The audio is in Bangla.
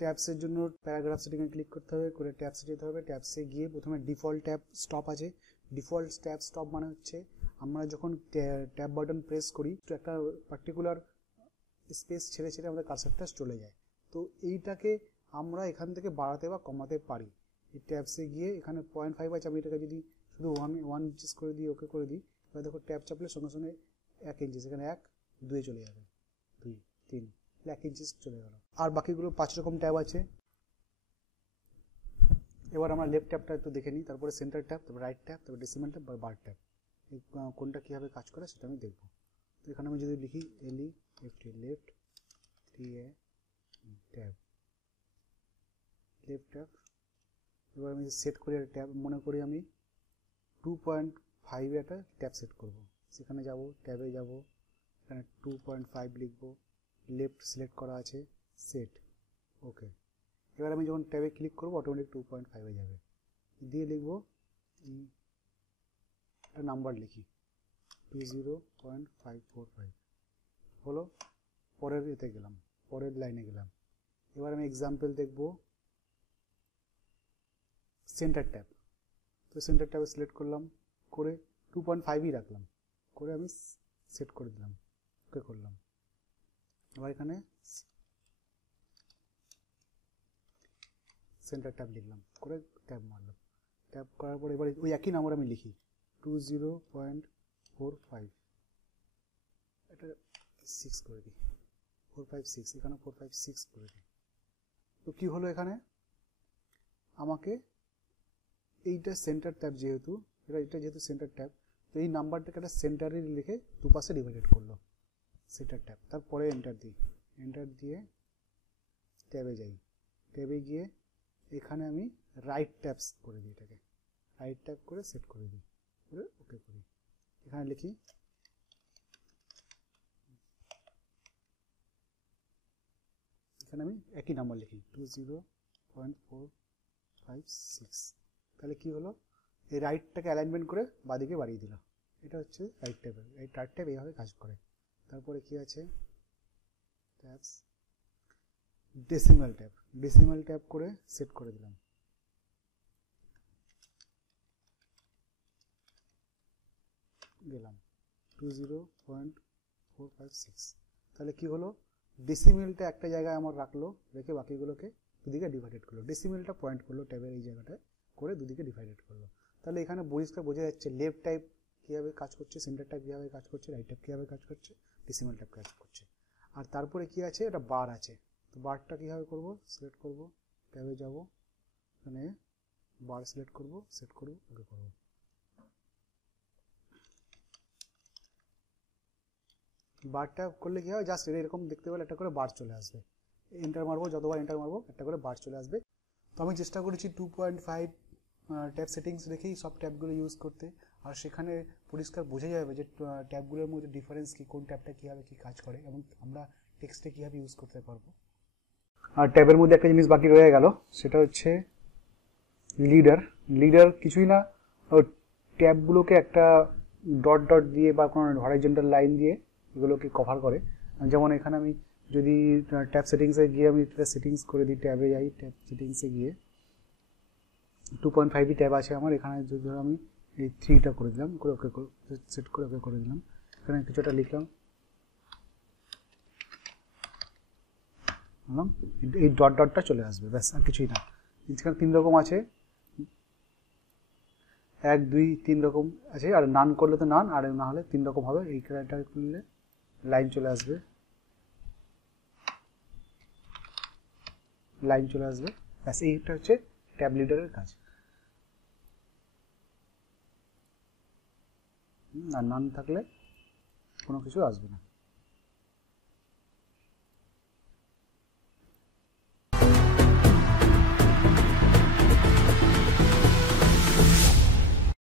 ট্যাবসের জন্য প্যারাগ্রাফ সেটিংয়ে ক্লিক করতে হবে, করে ট্যাবসে যেতে হবে। ট্যাবসে গিয়ে প্রথমে ডিফল্ট ট্যাব স্টপ আছে। ডিফল্ট ট্যাব স্টপ মানে হচ্ছে আমরা যখন ট্যাব বাটন প্রেস করি তো একটা পার্টিকুলার স্পেস ছেড়ে ছেড়ে আমাদের কার্সারটা চলে যায়। তো এইটাকে আমরা এখান থেকে বাড়াতে বা কমাতে পারি। এই ট্যাবসে গিয়ে এখানে 0.5 আছে, আমি এটাকে যদি শুধু 1 ইঞ্চিস করে দিই, ওকে করে দিই, এবার দেখো ট্যাব চাপলে সঙ্গে সঙ্গে 1 ইঞ্চিস, এখানে 1 2 চলে যাবে, 2 3 1 ইঞ্চিস চলে গেল। আর বাকিগুলো 5 রকম ট্যাব আছে। এবার আমরা লেফট ট্যাবটা একটু দেখে নিই, তারপরে সেন্টার ট্যাব, তারপর রাইট ট্যাব, তারপর ডেসিমাল ট্যাব, বার ট্যাব, কোনটা কীভাবে কাজ করে সেটা আমি দেখব। তো এখানে আমি যদি লিখি LEFT left 3A tab, left tab. এবার আমি সেট করি ট্যাব, মনে করি আমি 2.5 একটা ট্যাব সেট করব। সেখানে যাব, ট্যাবে যাব, এখানে 2.5 লিখব, লেফট সিলেক্ট করা আছে, সেট, ওকে। এবার আমি যখন ট্যাবে ক্লিক করব অটোমেটিক 2.5 হয়ে যাবে। দিয়ে লিখব একটা নাম্বার লিখি 20.545 হলো। পরের এতে গেলাম, পরের লাইনে গেলাম। এবার আমি এক্সাম্পল দেখব সেন্টার ট্যাব। তো সেন্টার ট্যাবে সিলেক্ট করলাম, করে 2.5ই রাখলাম, করে আমি সেট করে দিলাম, ওকে করলাম। এবার এখানে সেন্টার ট্যাব লিখলাম, করে ট্যাব মারলাম। ট্যাব করার পর এবার ওই একই নাম্বার আমি লিখি 20.45, এটা 6 করে দিই, 456, এখানে 456 করে দিই। তো কী হলো, এখানে আমাকে এইটা সেন্টার ট্যাব, যেহেতু এটা যেহেতু সেন্টার ট্যাব, তো এই নাম্বারটাকে একটা সেন্টারে লিখে দুপাশে ডিভাইডেড করলো, সেন্টার ট্যাব। তারপরে এন্টার দিই, এন্টার দিয়ে ট্যাবে যাই, ট্যাবে গিয়ে এখানে আমি রাইট ট্যাবস করে দিই, এটাকে রাইট ট্যাব করে সেট করে দিই, করে ওকে করি। এখানে লিখি এখানে আমি একই নাম্বার লিখি 20.456। তাহলে কি হলো, এই রাইটটাকে অ্যালাইনমেন্ট করে বাদিকে বাড়িয়ে দিল। এটা হচ্ছে রাইট ট্যাবের, এই রাইট ট্যাব এইভাবে কাজ করে। তারপরে কি আছে, tabs, decimal tab, decimal tab করে সেট করে দিলাম। গেলাম 20.456। তাহলে কি হলো, ডেসিমেলটা একটা জায়গায় আমার রাখলো, রেখে বাকিগুলোকে দুদিকে ডিভাইডেড করলো। ডেসিমেলটা পয়েন্ট করলো ট্যাবের এই জায়গাটায়, করে দুদিকে ডিভাইডেড করলো। তাহলে এখানে পরিষ্কার বোঝা যাচ্ছে লেফট টাইপ কীভাবে কাজ করছে, সেন্টার টাইপ কীভাবে কাজ করছে, রাইট টাইপ কীভাবে কাজ করছে, ডেসিমেল টাইপ কাজ করছে। আর তারপরে কি আছে, এটা বার আছে। তো বারটা কীভাবে করবো, সিলেক্ট করবো, ট্যাবে যাব, এখানে বার সিলেক্ট করবো, সেট করবো, ওকে করবো। বারটা করলে কী হয়, জাস্ট এরকম দেখতে পেলে একটা করে বার চলে আসবে। এন্টার মারবো, যতবার এন্টার মারবো একটা করে বার চলে আসবে। তো আমি চেষ্টা করেছি 2.5 ট্যাব সেটিংস রেখেই সব ট্যাবগুলো ইউজ করতে। আর সেখানে পরিষ্কার বোঝা যাবে যে ট্যাবগুলোর মধ্যে ডিফারেন্স কী, কোন ট্যাবটা কীভাবে কী কাজ করে, এবং আমরা টেক্সটে কীভাবে ইউজ করতে পারবো। আর ট্যাবের মধ্যে একটা জিনিস বাকি রয়ে গেল, সেটা হচ্ছে লিডার। লিডার কিছুই না, ট্যাবগুলোকে একটা ডট ডট দিয়ে বা কোনো হরাইজন্টাল লাইন দিয়ে এগুলোকে কভার করে। যেমন এখানে আমি যদি ট্যাব সেটিংসে গিয়ে আমি সেটিংস করে দিই, ট্যাবে যাই, ট্যাব সেটিংসে গিয়ে 2.5 ট্যাব আছে আমার, এখানে যদি ধরো আমি এই 3টা করে দিলাম, করে ওকে সেট করে ওকে করে দিলাম। এখানে কিছুটা লিখলাম, এই ডট ডটটা চলে আসবে, ব্যাস, আর কিছুই না। এখানে 3 রকম আছে, 1 2 3 রকম আছে। আর নান করলে তো নান, আর না হলে 3 রকম হবে। এই ক্যারেক্টার করলে লাইন চলে আসবে, লাইন চলে আসবে, ব্যাস। এইটা হচ্ছে ট্যাব লিডারের কাজ। আর নান থাকলে কোনো কিছু আসবে না।